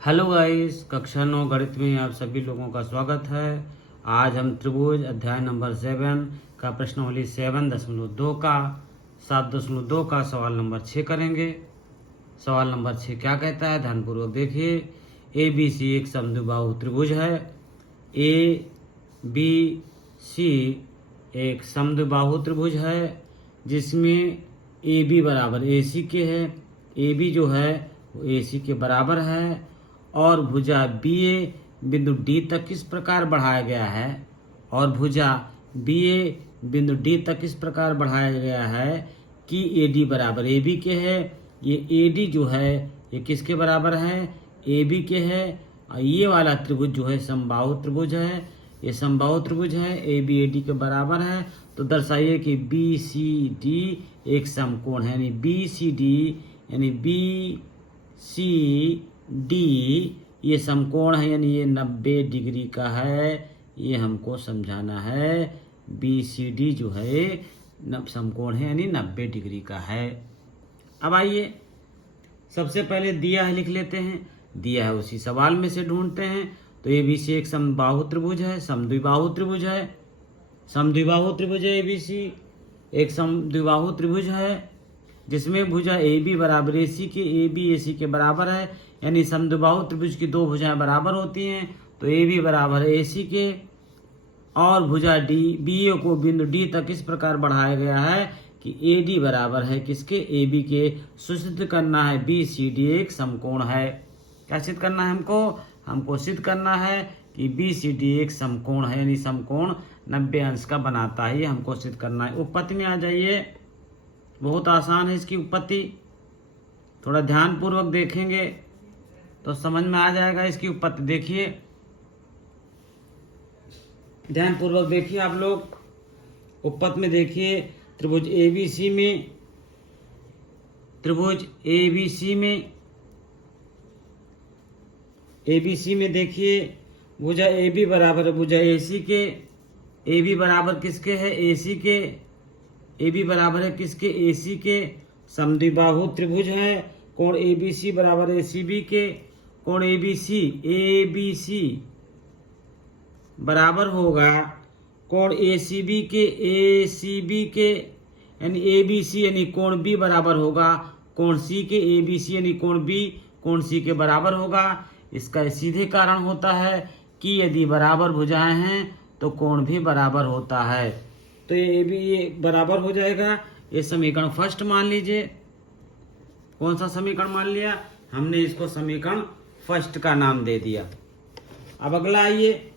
Hello guys, कक्षा 9 गणित में आप सभी लोगों का स्वागत है। आज हम त्रिभुज अध्याय नंबर 7 का प्रश्नावली 7.2 का 7.2 का सवाल नंबर 6 करेंगे। सवाल नंबर 6 क्या कहता है, ध्यानपूर्वक देखिए। ए बी सी एक समद्विबाहु त्रिभुज है। ए बी सी एक समद्विबाहु त्रिभुज है जिसमें ए बी बराबर ए सी के है। ए बी जो है वो ए सी के बराबर है और भुजा बी ए बिंदु डी तक किस प्रकार बढ़ाया गया है और भुजा बी ए बिंदु डी तक किस प्रकार बढ़ाया गया है कि ए डी बराबर ए बी के है। ये ए डी जो है ये किसके बराबर है, ए बी के है। और ये वाला त्रिभुज जो है समबाहु त्रिभुज है, ये समबाहु त्रिभुज है, ए बी ए डी के बराबर है। तो दर्शाइए कि बी सी डी एक समकोण है, यानी बी सी डी यानी बी सी डी ये समकोण है, यानी ये 90 डिग्री का है। ये हमको समझाना है। बी सी डी जो है समकोण है यानी 90 डिग्री का है। अब आइए सबसे पहले दिया है लिख लेते हैं। दिया है उसी सवाल में से ढूंढते हैं। तो ए बी सी एक समबाहु त्रिभुज है, समद्विबाहु त्रिभुज है। समद्विबाहु त्रिभुज है ए बी सी एक समद्विबाहु त्रिभुज है जिसमें भुजा ए बी बराबर ए सी के, ए बी ए सी के बराबर है। यानी समद्विबाहु त्रिभुज की दो भुजाएं बराबर होती हैं। तो ए बी बराबर ए सी के और भुजा डी बी ए को बिंदु डी तक इस प्रकार बढ़ाया गया है कि ए डी बराबर है किसके, ए बी के। सुसिद्ध करना है बी सी डी एक समकोण है। क्या सिद्ध करना है हमको सिद्ध करना है कि बी सी डी एक समकोण है, यानी समकोण 90 अंश का बनाता है। ये हमको सिद्ध करना है। उत्पत्ति में आ जाइए। बहुत आसान है इसकी उत्पत्ति, थोड़ा ध्यान पूर्वक देखेंगे तो समझ में आ जाएगा इसकी उत्पत्ति। देखिए ध्यान पूर्वक देखिए आप लोग। उत्पत्ति में देखिए त्रिभुज ए बी सी में देखिए भुजा ए बी बराबर है भुजा ए सी के। ए बी बराबर किसके है, ए सी के। ए बी बराबर है किसके, ए सी के। समद्विबाहु त्रिभुज है। कोण ए बी सी बराबर ए सी बी के। कोण ए बी सी बराबर होगा कोण ए सी बी के, यानी ए बी सी यानी कोण बी बराबर होगा कोण सी के। ए बी सी यानी कोण बी कोण सी के बराबर होगा। इसका सीधे कारण होता है कि यदि बराबर भुजाएं हैं तो कोण भी बराबर होता है। तो ये भी ये बराबर हो जाएगा। ये समीकरण फर्स्ट मान लीजिए। कौन सा समीकरण मान लिया हमने, इसको समीकरण फर्स्ट का नाम दे दिया। अब अगला आइए।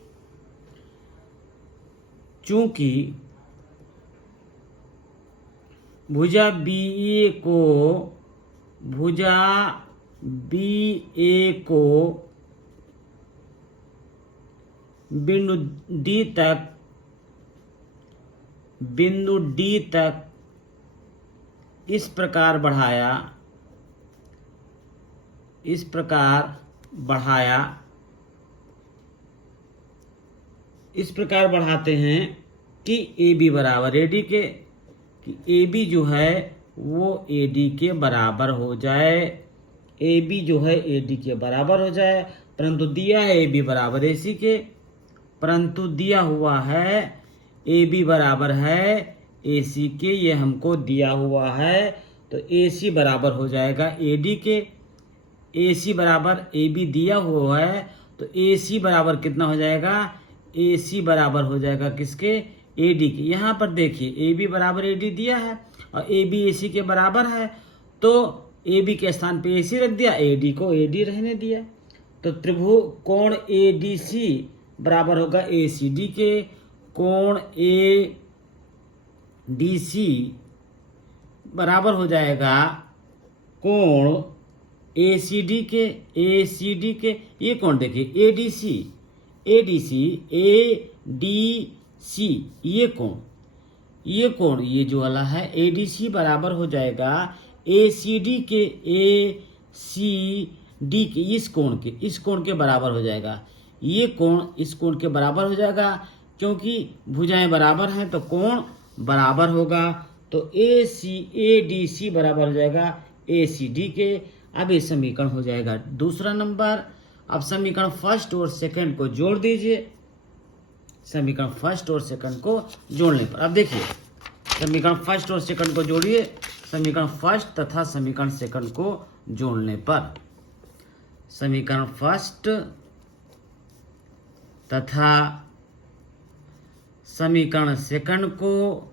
चूंकि भुजा बी ए को बिंदु डी तक इस प्रकार बढ़ाते हैं कि ए बी बराबर ए डी के, कि ए बी जो है वो ए डी के बराबर हो जाए। ए बी जो है ए डी के बराबर हो जाए। परंतु दिया है ए बी बराबर ए सी के, परंतु दिया हुआ है ए बी बराबर है ए सी के। ये हमको दिया हुआ है। तो ए सी बराबर हो जाएगा ए डी के। ए सी बराबर ए बी दिया हुआ है तो ए सी बराबर कितना हो जाएगा, ए सी बराबर हो जाएगा किसके, ए डी के। यहाँ पर देखिए ए बी बराबर ए डी दिया है और ए बी ए सी के बराबर है। तो ए बी के स्थान पे ए सी रख दिया, ए डी को ए डी रहने दिया। तो त्रिभुज कोण ए डी सी बराबर होगा ए सी डी के। कोण ए डी सी बराबर हो जाएगा कोण ए सी डी के। ये कोण देखिए ए डी सी ये कोण ये जो वाला है ए डी सी बराबर हो जाएगा ए सी डी के, ए सी डी के इस कोण के बराबर हो जाएगा। ये कोण इस कोण के बराबर हो जाएगा क्योंकि भुजाएं बराबर हैं तो कोण बराबर होगा। तो ए डी सी बराबर हो जाएगा ए सी डी के। अब ये समीकरण हो जाएगा दूसरा नंबर। अब समीकरण फर्स्ट और सेकंड को जोड़ दीजिए। समीकरण फर्स्ट और सेकंड को जोड़ने पर अब देखिए, समीकरण फर्स्ट और सेकंड को जोड़िए। समीकरण फर्स्ट तथा समीकरण सेकंड को जोड़ने पर समीकरण फर्स्ट तथा समीकरण सेकंड को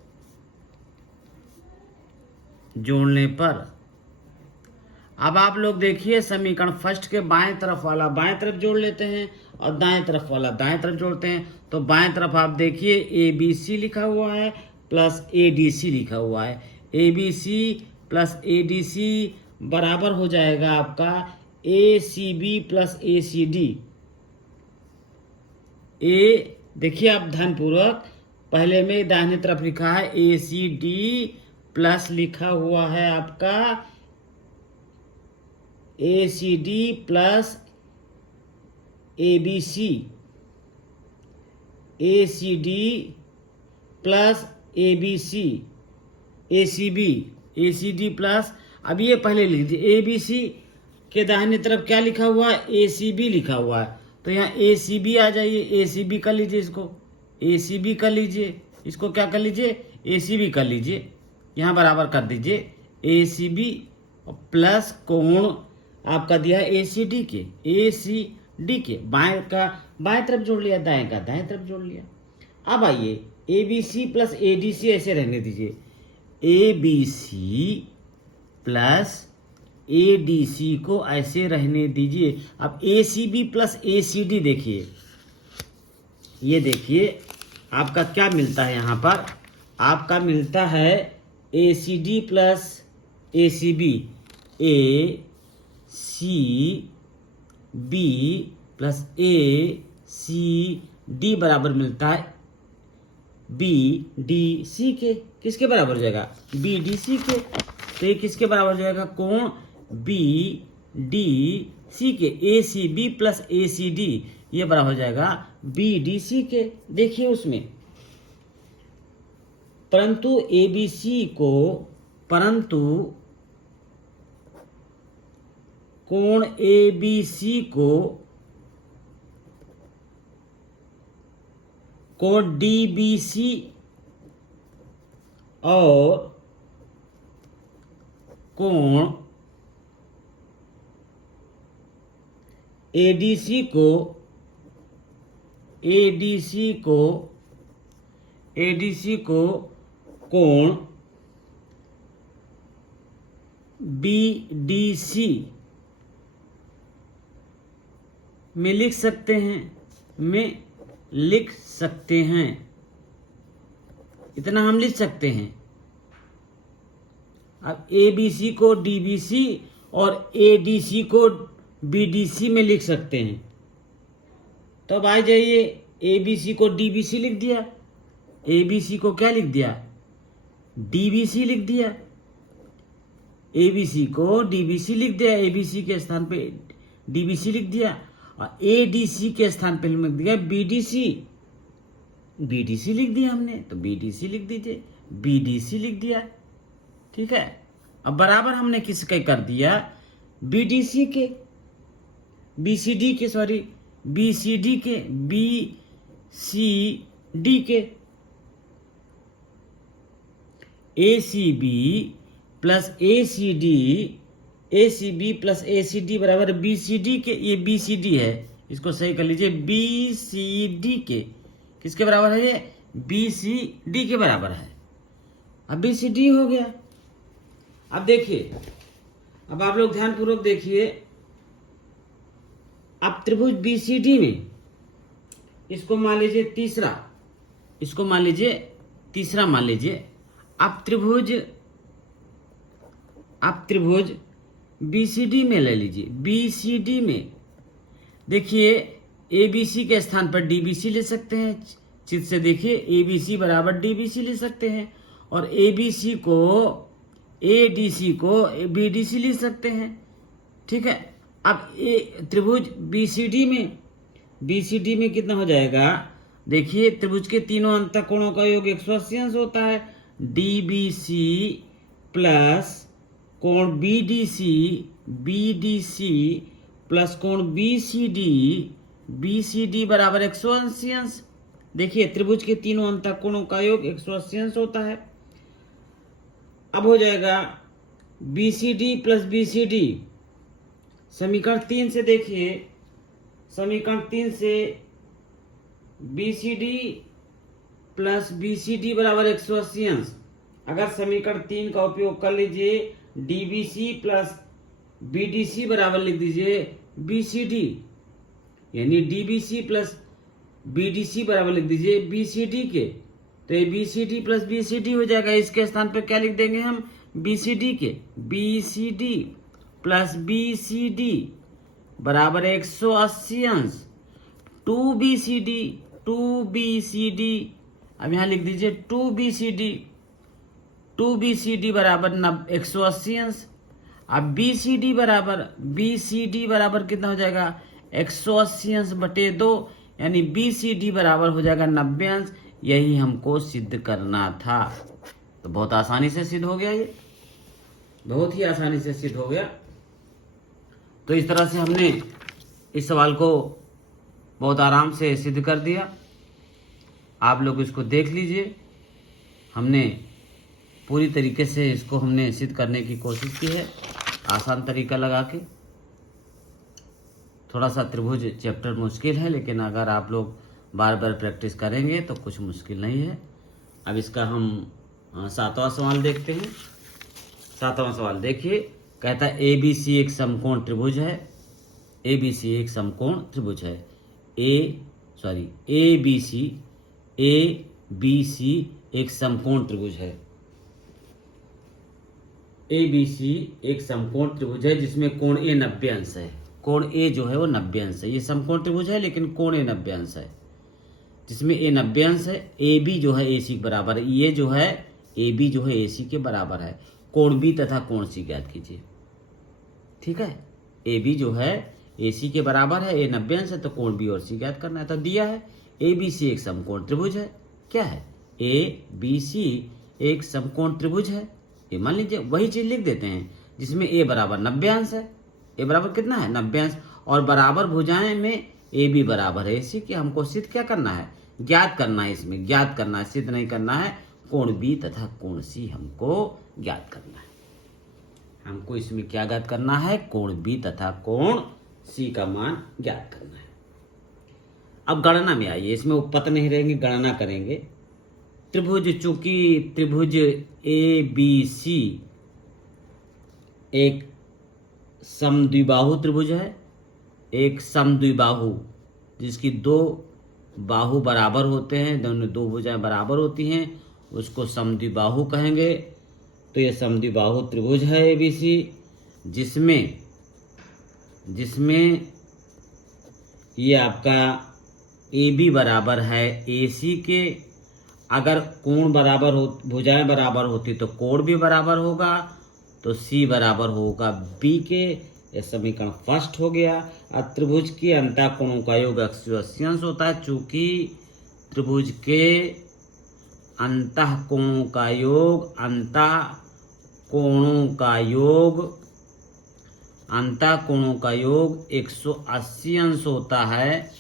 जोड़ने पर अब आप लोग देखिए, समीकरण फर्स्ट के बाएं तरफ वाला बाएं तरफ जोड़ लेते हैं और दाएं तरफ वाला दाएं तरफ जोड़ते हैं। तो बाएं तरफ आप देखिए ABC लिखा हुआ है प्लस ADC लिखा हुआ है। ABC प्लस ADC बराबर हो जाएगा आपका ACB प्लस ACD। देखिए आप ध्यानपूर्वक, पहले में दाहिने तरफ लिखा है ACD प्लस लिखा हुआ है आपका ACD plus ABC, ACD plus ABC, ACB, ACD plus, अब ये पहले लिख दिए ABC के दाहिने तरफ क्या लिखा हुआ है, ACB लिखा हुआ है। तो यहाँ ACB आ जाइए, ACB कर लीजिए, इसको ACB कर लीजिए, इसको क्या कर लीजिए, ACB कर लीजिए। यहाँ बराबर कर दीजिए ACB प्लस कोण आपका दिया है ACD के बाएं का बाएं तरफ जोड़ लिया, दाएं का दाएं तरफ जोड़ लिया। अब आइए ABC प्लस ADC ऐसे रहने दीजिए, ABC प्लस ADC को ऐसे रहने दीजिए। अब ACB प्लस ACD देखिए, ये देखिए आपका क्या मिलता है, यहाँ पर आपका मिलता है ACD plus ACB, ACB plus ACD बराबर मिलता है BDC के। किसके बराबर हो जाएगा, BDC के। तो ये किसके बराबर हो जाएगा, कोण BDC के। ACB प्लस ACD ये बराबर हो जाएगा BDC के। देखिए उसमें परंतु कोण ABC को कोण DBC और कोण ADC को कोण BDC में लिख सकते हैं, इतना हम लिख सकते हैं। अब ABC को DBC और ADC को BDC में लिख सकते हैं। तो अब आ जाइए, ABC को DBC लिख दिया, ABC को क्या लिख दिया, DBC लिख दिया, ABC को DBC लिख दिया, ABC के स्थान पे DBC लिख दिया और ADC के स्थान पे लिख दिया BDC लिख दिया हमने, तो BDC लिख दीजिए, BDC लिख दिया। ठीक है, अब बराबर हमने किसके कर दिया, BDC के, BCD के, ACB प्लस ACD बराबर BCD के। ये BCD है, इसको सही कर लीजिए, BCD के। किसके बराबर है ये, BCD के बराबर है। अब BCD हो गया। अब देखिए, अब आप लोग ध्यानपूर्वक देखिए, अब त्रिभुज BCD में इसको मान लीजिए तीसरा, मान लीजिए। अब त्रिभुज BCD में ले लीजिए, BCD में देखिए ABC के स्थान पर DBC ले सकते हैं, चित्र से देखिए ABC बराबर DBC ले सकते हैं, और ABC को ADC को BDC ले सकते हैं। ठीक है, अब त्रिभुज BCD में कितना हो जाएगा, देखिए त्रिभुज के तीनों अंतःकोणों का योग 180 अंश होता है। DBC प्लस कोण BDC प्लस कोण BCD बराबर 180 अंश। देखिए त्रिभुज के तीनों अंतः कोणों का योग 180 अंश होता है। अब हो जाएगा BCD प्लस BCD। समीकरण 3 से देखिए, समीकरण 3 से BCD प्लस BCD बराबर 180 अंश। अगर समीकरण 3 का उपयोग कर लीजिए, DBC प्लस BDC बराबर लिख दीजिए BCD, यानी DBC प्लस BDC बराबर लिख दीजिए BCD के, तो ये BCD प्लस BCD हो जाएगा। इसके स्थान पर क्या लिख देंगे हम, BCD के, BCD प्लस BCD बराबर 180 अंश 2BCD। अब यहाँ लिख दीजिए 2BCD बराबर 180 अंश। अब BCD बराबर कितना हो जाएगा, 180 अंश बटे 2, यानी BCD बराबर हो जाएगा 90 अंश। यही हमको सिद्ध करना था। तो बहुत आसानी से सिद्ध हो गया, ये बहुत ही आसानी से सिद्ध हो गया। तो इस तरह से हमने इस सवाल को बहुत आराम से सिद्ध कर दिया। आप लोग इसको देख लीजिए, हमने पूरी तरीके से इसको हमने सिद्ध करने की कोशिश की है, आसान तरीका लगा के। थोड़ा सा त्रिभुज चैप्टर मुश्किल है, लेकिन अगर आप लोग बार बार प्रैक्टिस करेंगे तो कुछ मुश्किल नहीं है। अब इसका हम 7वां सवाल देखते हैं। 7वां सवाल देखिए, कहता है ABC एक समकोण त्रिभुज है। ABC एक समकोण त्रिभुज है। ABC एक समकोण त्रिभुज है। ABC एक समकोण त्रिभुज है जिसमें कोण A 90 अंश है। कोण A जो है वो 90 अंश है। ये समकोण त्रिभुज है लेकिन कोण A 90 अंश है, जिसमें A 90 अंश है। AB जो है AC के बराबर है। ये जो है AB जो है AC के बराबर है। कोण B तथा कोण C ज्ञात कीजिए। ठीक है, AB जो है AC के बराबर है, A 90 अंश है, तो कोण B और C ज्ञात करना है। तो दिया है ABC एक समकोण त्रिभुज है। क्या है, ABC एक समकोण त्रिभुज है। ये मान लीजिए वही चीज लिख देते हैं जिसमें A बराबर 90 अंश है। A बराबर कितना है, 90 अंश, और बराबर भुजाएं में AB बराबर है AC की। हमको सिद्ध क्या करना है, ज्ञात करना है। इसमें ज्ञात करना है, सिद्ध नहीं करना है। कोण B तथा कोण C हमको ज्ञात करना है। हमको इसमें क्या ज्ञात करना है, कोण B तथा कोण C का मान ज्ञात करना है। अब गणना में आइए, इसमें उपपत्त नहीं रहेंगे, गणना करेंगे। त्रिभुज, चूंकि त्रिभुज ABC एक समद्विबाहु त्रिभुज है, एक समद्विबाहु जिसकी दो बाहु बराबर होते हैं, दोनों दो भुजाएं बराबर होती हैं, उसको समद्विबाहु कहेंगे। तो ये समद्विबाहु त्रिभुज है ABC, जिसमें ये आपका AB बराबर है AC के। अगर कोण बराबर हो, भुजाएं बराबर होती तो कोण भी बराबर होगा, तो C बराबर होगा B के। यह समीकरण फर्स्ट हो गया। अब त्रिभुज के अंतः कोणों का योग 180 अंश होता है। चूंकि त्रिभुज के अंतः कोणों का योग, अंतः कोणों का योग 180 अंश होता है।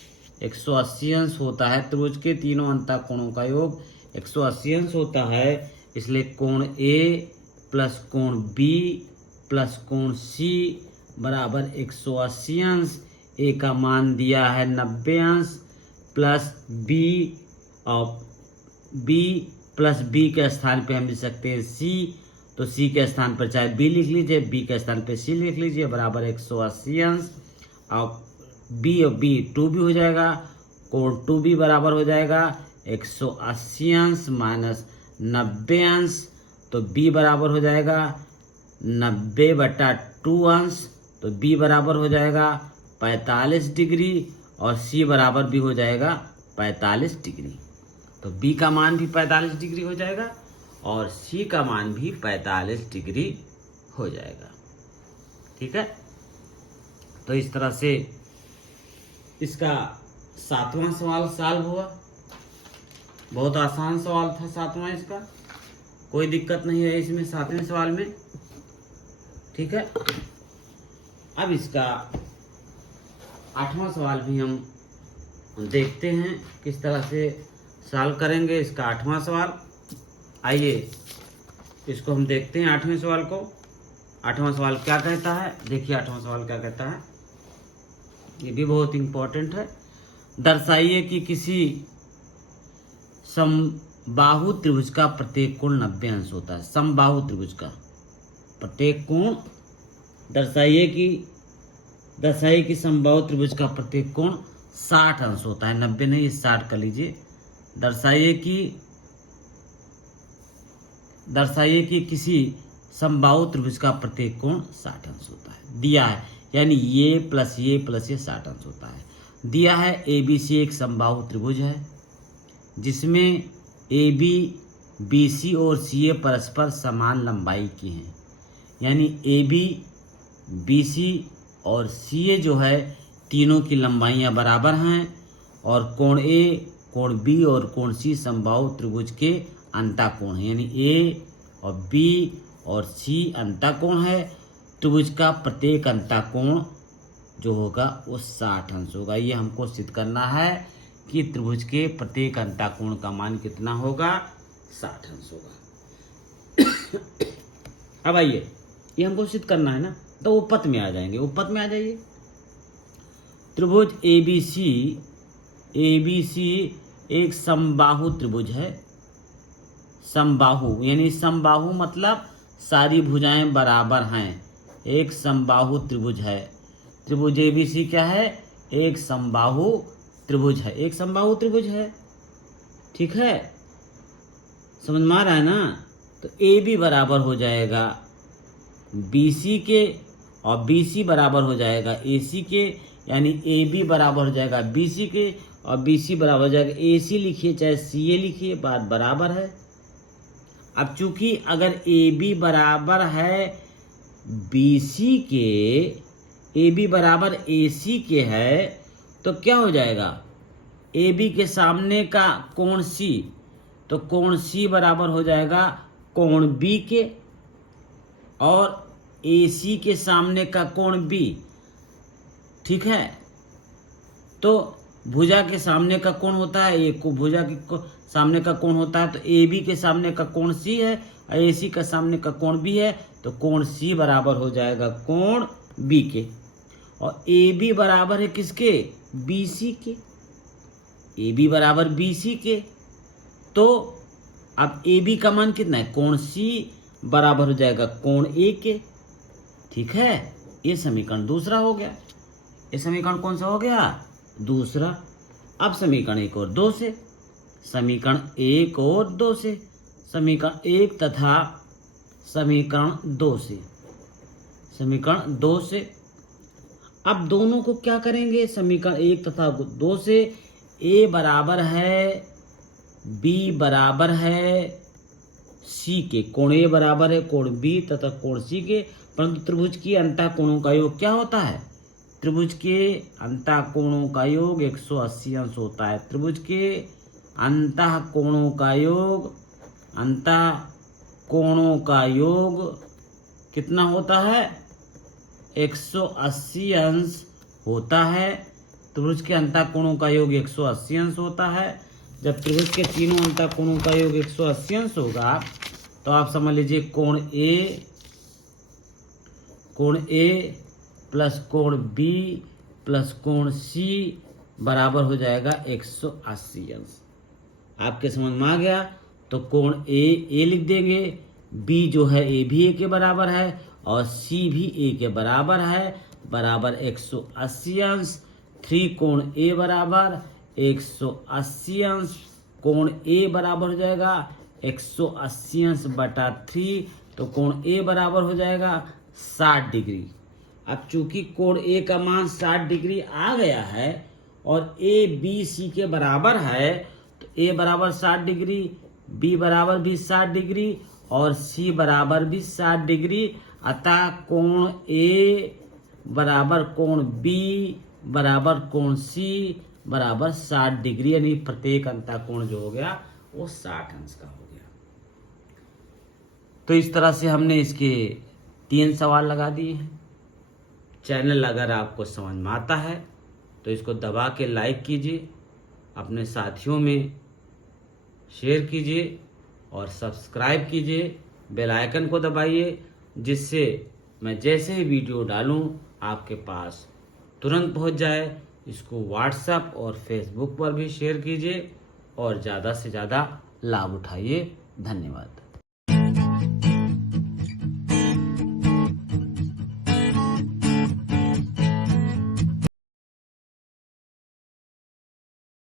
180 अंश होता है। त्रिभुज के तीनों अंतः कोणों का योग 180 अंश होता है। इसलिए कोण A प्लस कोण B प्लस कोण C बराबर 180 अंश। A का मान दिया है 90 अंश, प्लस B, और B प्लस B के स्थान पे हम लिख सकते हैं C, तो C के स्थान पर चाहे B लिख लीजिए, B के स्थान पे C लिख लीजिए, बराबर 180 अंश। और B और B 2B हो जाएगा, कोण 2B बराबर हो जाएगा 180 अंश माइनस 90 अंश, तो B बराबर हो जाएगा 90/2 अंश, तो B बराबर हो जाएगा 45 डिग्री, और C बराबर भी हो जाएगा 45 डिग्री। तो B का मान भी 45 डिग्री हो जाएगा और C का मान भी 45 डिग्री हो जाएगा। ठीक है, तो इस तरह से इसका 7वां सवाल सॉल्व हुआ। बहुत आसान सवाल था 7वां, इसका कोई दिक्कत नहीं है इसमें 7वें सवाल में। ठीक है, अब इसका 8वां सवाल भी हम देखते हैं किस तरह से सॉल्व करेंगे इसका 8वां सवाल। आइए इसको हम देखते हैं 8वें सवाल को। 8वां सवाल क्या कहता है, देखिए 8वां सवाल क्या कहता है, ये भी बहुत इंपॉर्टेंट है। दर्शाइए कि किसी समबाहु त्रिभुज का प्रत्येक कोण 90 अंश होता है। समबाहु त्रिभुज का प्रत्येक कोण दर्शाइए कि समबाहु त्रिभुज का प्रत्येक कोण 60 अंश होता है। 90 नहीं, 60 कर लीजिए। दर्शाइए कि किसी समबाहु त्रिभुज का प्रत्येक कोण 60 अंश होता है। दिया है, यानी ये प्लस ये 60 अंश होता है। दिया है ABC एक समबाहु त्रिभुज है जिसमें AB, BC और CA परस्पर समान लंबाई की हैं। यानी AB, BC और CA जो है तीनों की लंबाइयाँ बराबर हैं और कोण A, कोण B और कोण C समबाहु त्रिभुज के अंतःकोण है। यानी A और B और C अंतःकोण है। त्रिभुज का प्रत्येक अंतःकोण जो होगा वो 60 अंश होगा। ये हमको सिद्ध करना है कि त्रिभुज के प्रत्येक अंतःकोण का मान कितना होगा, 60 अंश होगा। अब आइए ये हमको सिद्ध करना है ना, तो उपपत्ति में आ जाएंगे। उपपत्ति में आ जाइए। त्रिभुज ABC एक समबाहु त्रिभुज है। समबाहु यानी समबाहु मतलब सारी भुजाएं बराबर हैं। एक समबाहु त्रिभुज है। त्रिभुज ABC क्या है, एक समबाहु त्रिभुज है। एक समबाहु त्रिभुज है, ठीक है, समझ में आ रहा है ना। तो AB बराबर हो जाएगा BC के और BC बराबर हो जाएगा AC के, यानी AB बराबर हो जाएगा BC के और BC बराबर हो जाएगा AC। लिखिए चाहे CA लिखिए, बात बराबर है। अब चूंकि अगर AB बराबर है BC के, AB बराबर AC के है, तो क्या हो जाएगा, AB के सामने का कोण C, तो कोण C बराबर हो जाएगा कोण B के, और AC के सामने का कोण B, ठीक है। तो भुजा के सामने का कोण होता है, एक को भुजा के सामने का कोण होता है, तो AB के सामने का कोण C है और AC का सामने का कोण B है, तो कोण C बराबर हो जाएगा कोण B के। और AB बराबर है किसके, BC के। AB बराबर BC के, तो अब AB का मान कितना है, कोण C बराबर हो जाएगा कोण A के, ठीक है। ये समीकरण दूसरा हो गया। ये समीकरण कौन सा हो गया, दूसरा। अब समीकरण 1 और 2 से, समीकरण 1 और 2 से, समीकरण 1 तथा समीकरण 2 से, समीकरण 2 से। अब दोनों को क्या करेंगे, समीकरण 1 तथा 2 से। A बराबर है B बराबर है C के, कोण A बराबर है कोण B तथा कोण C के, परंतु त्रिभुज की अंतःकोणों का योग क्या होता है, त्रिभुज के अंतःकोणों का योग 180 अंश होता है। त्रिभुज के अंतःकोणों का योग कितना होता है, 180 अंश होता है। त्रिभुज के अंतःकोणों का योग 180 अंश होता है। जब त्रिभुज के तीनों अंतःकोणों का योग 180 अंश होगा, तो आप समझ लीजिए कोण A प्लस कोण B प्लस कोण C बराबर हो जाएगा 180 अंश। आपके समझ में आ गया। तो कोण A लिख देंगे, B जो है A भी A के बराबर है और C भी A के बराबर है, बराबर 180 अंश। 3 कोण A बराबर 180 अंश, कोण A बराबर हो जाएगा 180 अंश बटा 3, तो कोण A बराबर हो जाएगा 60 डिग्री। अब चूंकि कोण A का मान 60 डिग्री आ गया है और A B C के बराबर है, तो A बराबर 60 डिग्री, B बराबर भी 60 डिग्री और C बराबर भी 60 डिग्री। अतः कोण A बराबर कोण B बराबर कोण C बराबर 60 डिग्री, यानी प्रत्येक अंतःकोण जो हो गया वो 60 अंश का हो गया। तो इस तरह से हमने इसके 3 सवाल लगा दिए हैं। चैनल अगर आपको समझ में आता है तो इसको दबा के लाइक कीजिए, अपने साथियों में शेयर कीजिए और सब्सक्राइब कीजिए, बेल आइकन को दबाइए, जिससे मैं जैसे ही वीडियो डालूं आपके पास तुरंत पहुंच जाए। इसको व्हाट्सएप और फेसबुक पर भी शेयर कीजिए और ज़्यादा से ज़्यादा लाभ उठाइए। धन्यवाद।